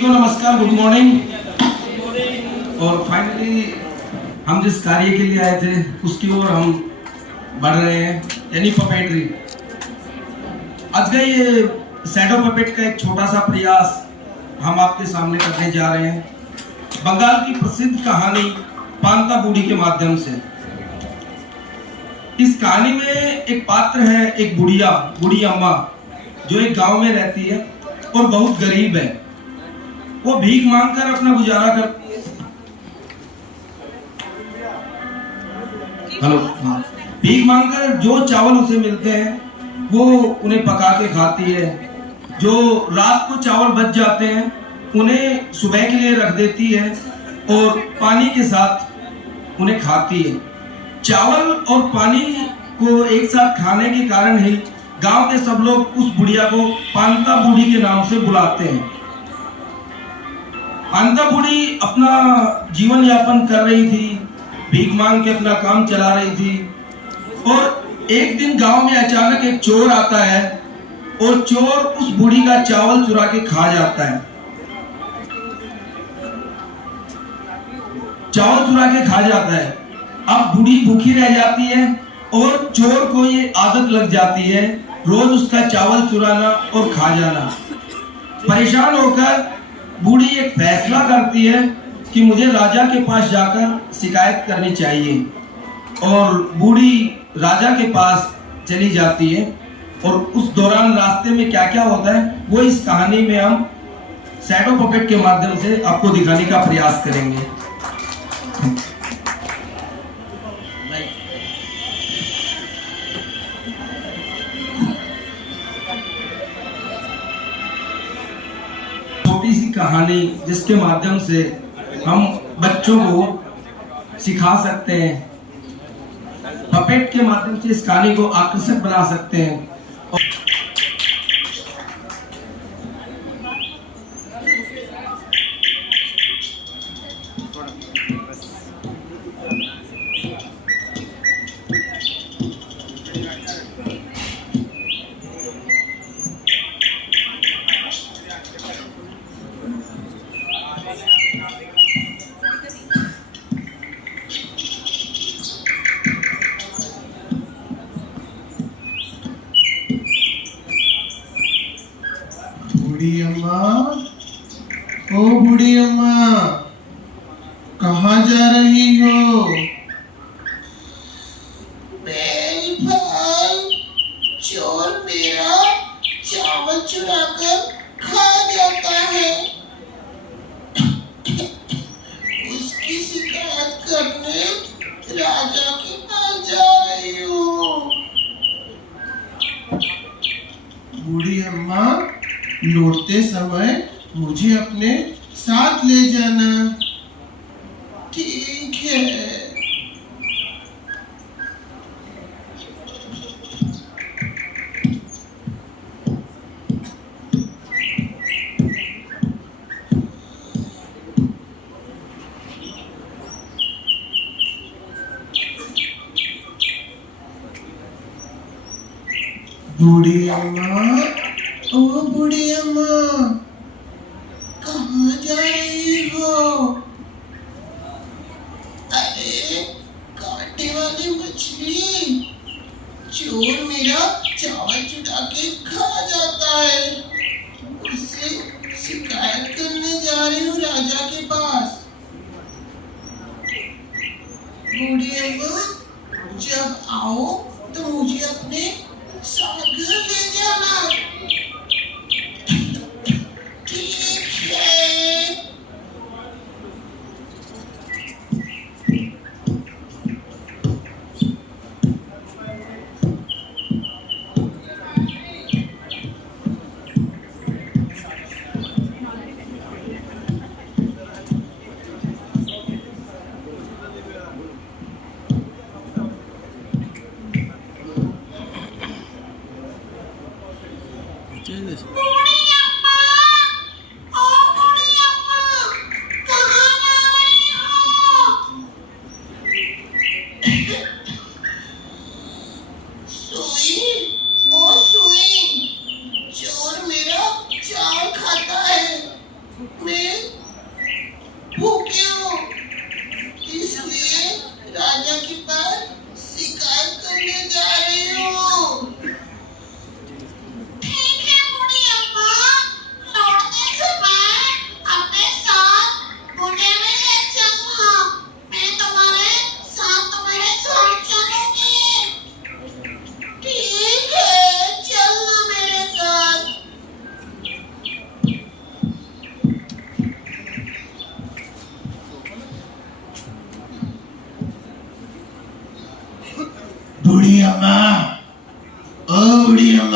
को नमस्कार, good morning. और फाइनली हम जिस कार्य के लिए आए थे उसकी ओर हम बढ़ रहे हैं, यानी पपेट्री। आज का ये शैडो पपेट का एक छोटा सा प्रयास हम आपके सामने करने जा रहे हैं, बंगाल की प्रसिद्ध कहानी पांता बूढ़ी के माध्यम से। इस कहानी में एक पात्र है, एक बूढ़ी अम्मा जो एक गांव में रहती है और बहुत गरीब है। वो भीख मांगकर अपना गुजारा करती है। हेलो, हाँ। भीख मांगकर जो चावल उसे मिलते हैं वो उन्हें पका के खाती है। जो रात को चावल बच जाते हैं उन्हें सुबह के लिए रख देती है और पानी के साथ उन्हें खाती है। चावल और पानी को एक साथ खाने के कारण ही गांव के सब लोग उस बुढ़िया को पांता बूढ़ी के नाम से बुलाते हैं। पांता बूढ़ी अपना जीवन यापन कर रही थी, भीख मांग के अपना काम चला रही थी। और एक दिन गांव में अचानक एक चोर आता है और चोर उस बूढ़ी का चावल चुरा के खा जाता है। चावल चुरा के खा जाता है। अब बूढ़ी भूखी रह जाती है और चोर को ये आदत लग जाती है रोज उसका चावल चुराना और खा जाना। परेशान होकर बूढ़ी एक फैसला करती है कि मुझे राजा के पास जाकर शिकायत करनी चाहिए। और बूढ़ी राजा के पास चली जाती है और उस दौरान रास्ते में क्या क्या होता है वो इस कहानी में हम शैडो पपेट के माध्यम से आपको दिखाने का प्रयास करेंगे। छोटी सी कहानी जिसके माध्यम से हम बच्चों को सिखा सकते हैं, पपेट के माध्यम से इस कहानी को आकर्षक बना सकते हैं। बूढ़ी अम्मा, ओ बूढ़ी अम्मा, कहाँ जा रही हो? मेरी भाई, चोर मेरा चावल चुरा कर खा जाता है। उसकी शिकायत करने राजा के पास जा रही हूँ। बूढ़ी अम्मा, लौटते समय मुझे अपने साथ ले जाना। ठीक है। बूढ़ी अम्मा, ओ बूढ़ी अम्मा, कहाँ जा रही हो? अरे कांटे वाली मछली, चोर मेरा चावल चुरा के खा जाता है। उससे शिकायत करने जा रही हूँ राजा के पास। बूढ़ी अम्मा, जब आओ तो मुझे अपने साथ घर ले जाना। ठीक है।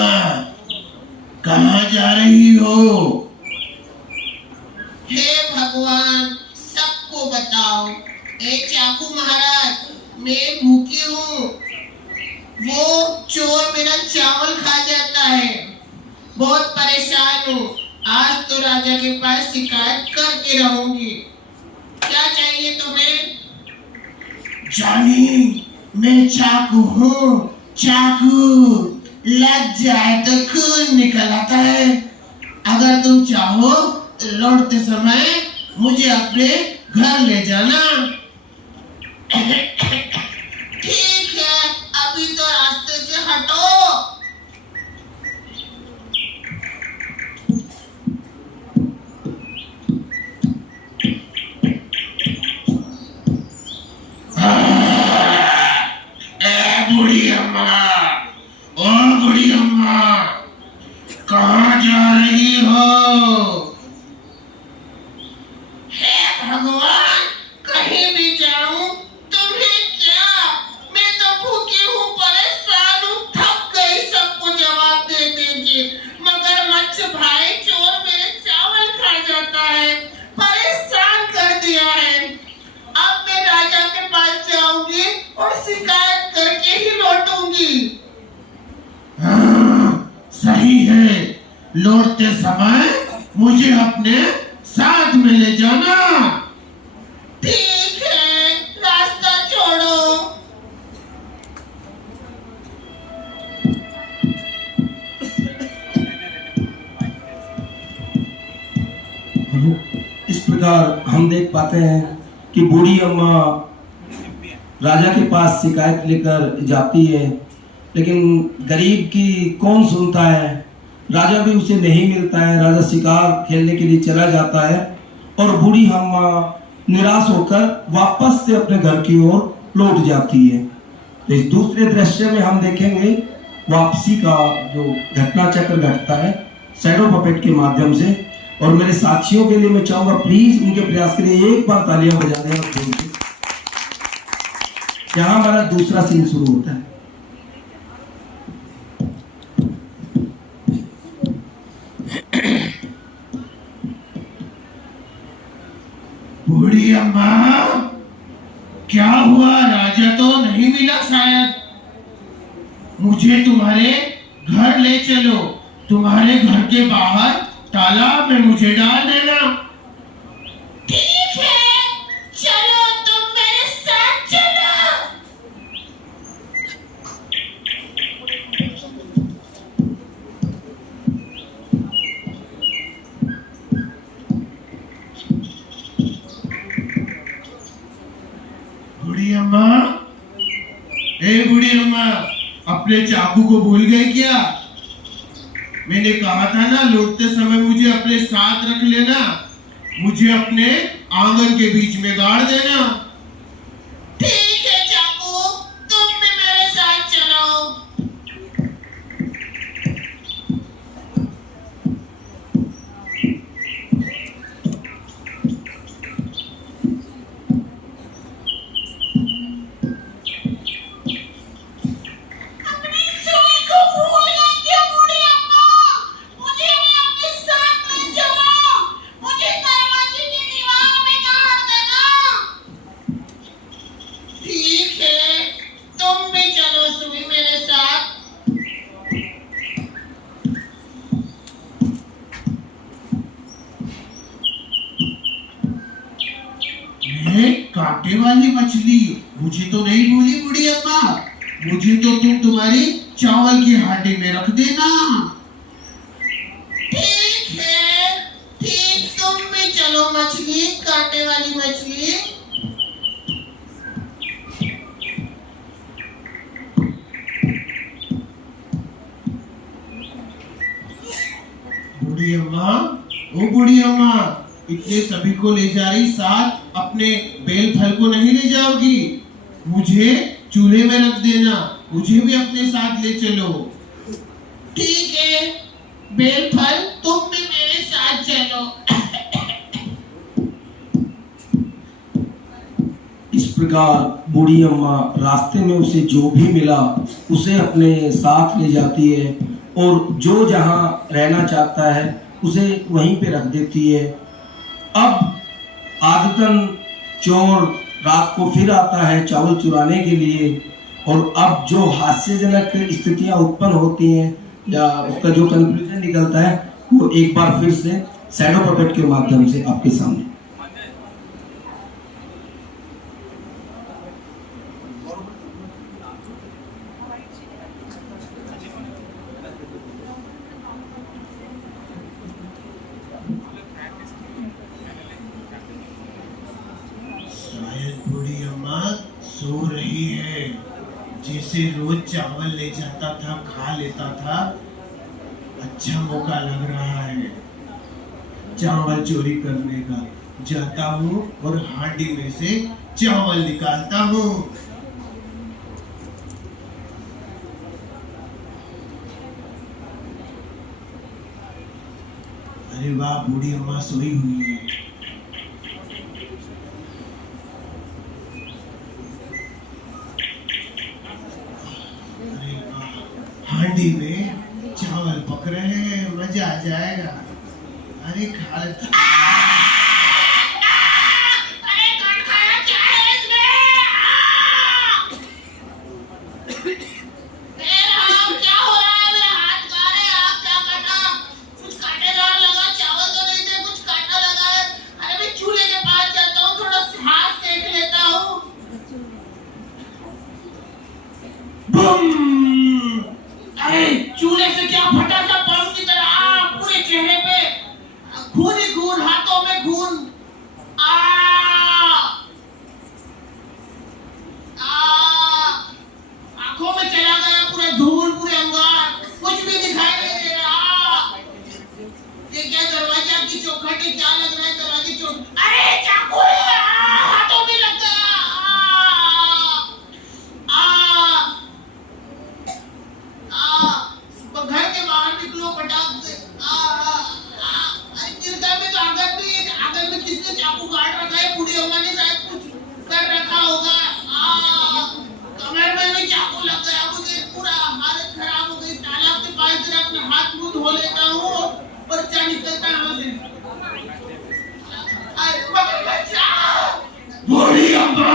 अम्मा, कहाँ जा रही हो? हे भगवान, सबको बताओ। ए चाकू महाराज, मैं भूखी हूँ। वो चोर मेरा चावल खा जाता है। बहुत परेशान हूँ। आज तो राजा के पास शिकायत करके रहूंगी। क्या चाहिए तुम्हें? जानी, मैं चाकू हूँ। चाकू लग जाए तो खून निकल आता है। अगर तुम चाहो तो लौटते समय मुझे अपने घर ले जाना। ठीक है, अभी तो रास्ते से हटो। बूढ़ी अम्मा, ओ बूढ़ी अम्मा, कहाँ जा रही हो? हे भगवान, कहीं भी जाऊं, तुम्हें क्या? मैं तो भूखी हूँ, परेशान हूँ, थक गई सबको जवाब दे देगी। मगरमच्छ भाई चोर मेरे चावल खा जाता है, परेशान कर दिया है। अब मैं राजा के पास जाऊंगी और शिकायत करके ही लौटूंगी। हाँ, सही है। लौटते समय मुझे अपने साथ में ले जाना। ठीक है, रास्ता छोड़ो। इस प्रकार हम देख पाते हैं कि बूढ़ी अम्मा राजा के पास शिकायत लेकर जाती है, लेकिन गरीब की कौन सुनता है। राजा भी उसे नहीं मिलता है। राजा शिकार खेलने के लिए चला जाता है और बूढ़ी अम्मा निराश होकर वापस से अपने घर की ओर लौट जाती है। तो इस दूसरे दृश्य में हम देखेंगे वापसी का जो घटना चक्र घटता है शैडो पपेट के माध्यम से। और मेरे साथियों के लिए मैं चाहूंगा प्लीज उनके प्रयास के लिए एक बार तालियां बजा दें। और यहाँ हमारा दूसरा सीन शुरू होता है। बूढ़ी अम्मा, क्या हुआ? राजा तो नहीं मिला शायद। मुझे तुम्हारे घर ले चलो। तुम्हारे घर के बाहर तालाब में मुझे डाल देना। ठीक है, चलो, तुम मेरे साथ चलो। बूढ़ी अम्मा, ए बूढ़ी अम्मा, अपने चाकू को भूल गए क्या? मैंने कहा था ना, लौटते समय मुझे अपने साथ रख लेना। मुझे अपने आंगन के बीच में गाड़ देना। ठीक है चाकू, तुम भी मेरे साथ चलो। अपनी सुई को भूल गई क्या बूढ़ी अम्मा? मुझे भी अपने साथ ले चलो। मुझे दरवाजे की दीवार में गाड़ देना। ठीक है, तुम भी चलो सुई मेरे साथ। ये कांटे वाली मछली मुझे तो नहीं भूली बूढ़ी अम्मा। मुझे तो तुम तुम्हारी चावल की हांडी में रख देना। ठीक है, ठीक, तुम भी चलो मछली, कांटे वाली मछली। बूढ़ी अम्मा, ओ बूढ़ी अम्मा, इतने सभी को ले जा रही, साथ अपने बेल फल को नहीं ले जाओगी? मुझे चूल्हे में रख देना। मुझे भी अपने साथ ले चलो। ठीक है, बेल फल, तुम भी मेरे साथ चलो। इस प्रकार बूढ़ी अम्मा रास्ते में उसे जो भी मिला उसे अपने साथ ले जाती है और जो जहाँ रहना चाहता है उसे वहीं पे रख देती है। अब आदतन चोर रात को फिर आता है चावल चुराने के लिए, और अब जो हास्यजनक स्थितियां उत्पन्न होती हैं या उसका जो कंक्लूजन निकलता है वो एक बार फिर से शैडो पपेट के माध्यम से आपके सामने। शायद बूढ़ी अम्मा सो रही है। जैसे रोज चावल ले जाता था, खा लेता था, अच्छा मौका लग रहा है चावल चोरी करने का। जाता हूँ और हांडी में से चावल निकालता हूँ। अरे वाह, बूढ़ी अम्मा सोई हुई है। अरे वाह, हांडी में चावल पक रहे हैं, मजा आ जाएगा। अरे खा ले। बम! अरे चूल्हे से क्या फटा सा बम की तरह पूरे चेहरे पे खून ही खून, हाथों में खून। आंखों में चला गया पूरा धूल, पूरे अंगार, कुछ भी दिखाई नहीं दे रहा। ये क्या दरवाजा की चौखट है? क्या लग रहा है दरवाजे चौखट? अरे चाकू है, हाथों में लग गया। घर के बाहर निकलो फटाक से। अरे गिरदा में तो आंगन में किसने चाकू काट रखा है? बूढ़ी अम्मा ने शायद कुछ कर रखा होगा। कमर में भी चाकू लग गया मुझे, पूरा हालत खराब हो गई। तालाब के पास जरा अपना हाथ मुंह धो लेता हूँ और बच्चा निकलता है वहां से। बूढ़ी अम्मा,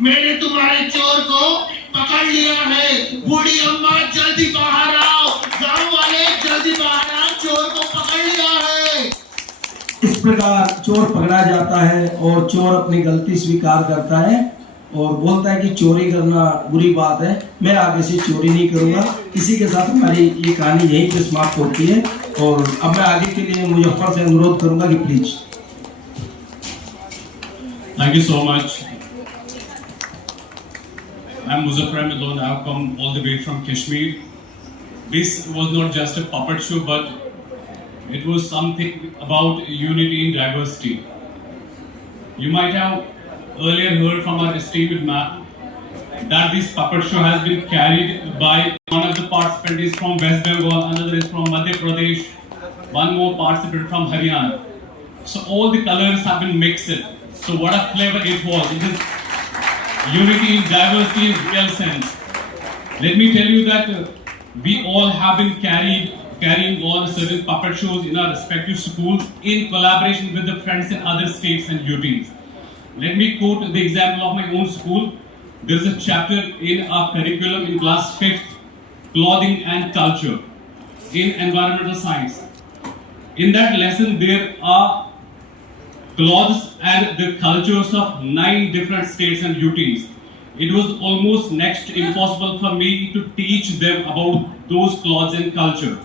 मैंने तुम्हारे चोर को पकड़ लिया है। बूढ़ी अम्मा जल्दी बाहर आओ, गांव वाले जल्दी बाहर आओ, चोर को पकड़ लिया है। इस प्रकार चोर पकड़ा जाता है और चोर अपनी गलती स्वीकार करता है और बोलता है कि चोरी करना बुरी बात है, मैं आगे से चोरी नहीं करूंगा। इसी के साथ हमारी ये कहानी यहीं पे समाप्त होती है और अब मैं आगे के लिए मुजफ्फर से अनुरोध करूंगा कि please. Thank you so much. I'm Muzaffar Ahmed Lone. I've come all the way from Kashmir. This was not just a puppet show, but it was something about unity in diversity. You might have earlier heard from our esteemed man that this puppet show has been carried by one of the participants is from West Bengal, another is from Madhya Pradesh, one more participant from Haryana. So all the colors have been mixed. So what a flavor it was. It is unity in diversity in real sense. Let me tell you that we all have been carrying on certain puppet shows in our respective schools in collaboration with the friends in other states and UTs. Let me quote the example of my own school. There is a chapter in our curriculum in class 5th, Clothing and Culture, in Environmental Science. In that lesson, there are clothes and the cultures of 9 different states and UTs. It was almost next to impossible for me to teach them about those clothes and culture.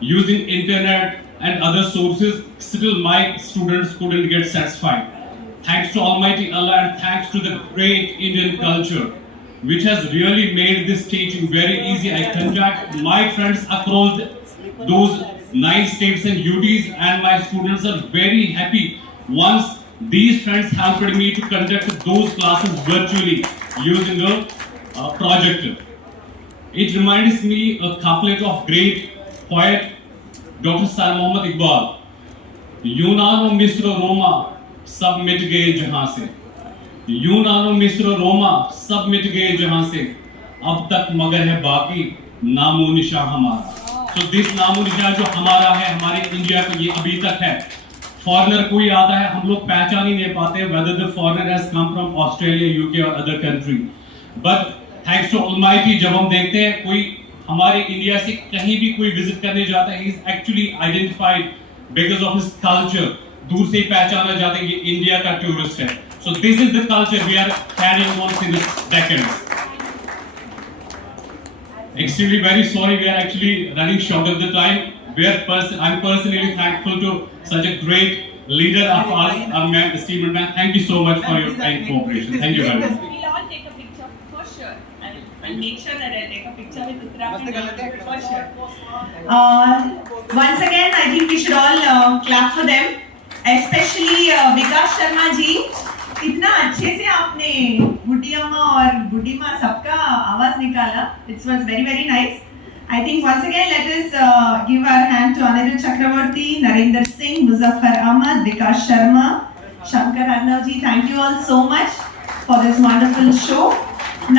Using internet and other sources, still my students couldn't get satisfied. Thanks to Almighty Allah and thanks to the great Indian culture, which has really made this teaching very easy. I contact my friends across those 9 states and UTs, and my students are very happy once these friends helped me to conduct those classes virtually using a projector. It reminds me a couplet of great poet Dr. Sir Muhammad Iqbal. यूनानो मिस्र रोमा सब मिट गए जहां से, यूनानो मिस्र रोमा सब मिट गए जहां से, अब तक मगर है बाकी नामो निशा हमारा। सो दिस नामो निशान जो हमारा है, हमारे इंडिया का, ये अभी तक है। फॉरेनर कोई आता है, हम लोग पहचान ही नहीं पाते whether the foreigner has come from Australia, UK or other country. But thanks to Almighty, जब हम देखते हैं कोई हमारे इंडिया से कहीं भी कोई विजिट करने जाता है, he is actually identified because of his culture. दूर से ही पहचाना जाता है कि इंडिया का टूरिस्ट है। So this is the culture we are carrying on since decades. Extremely very sorry, we are actually running short of the time. I'm personally thankful to such a great leader of our esteemed man. Thank you so much for your kind cooperation. Thank you very much. We'll all take a picture for sure. I'll make sure that I'll take a picture with Uttarakhand for sure. Once again, I think we should all clap for them, especially विकास शर्मा जी। इतना अच्छे से आपने बुड्ढी अम्मा और बुड्ढी माँ सबका आवाज निकाला। It was very very nice. I think once again let us give our hand to Anirudh Chakravarti, Narendra Singh, Muzaffar Ahmad, Vikas Sharma, Shankar Arnav ji. Thank you all so much for this wonderful show.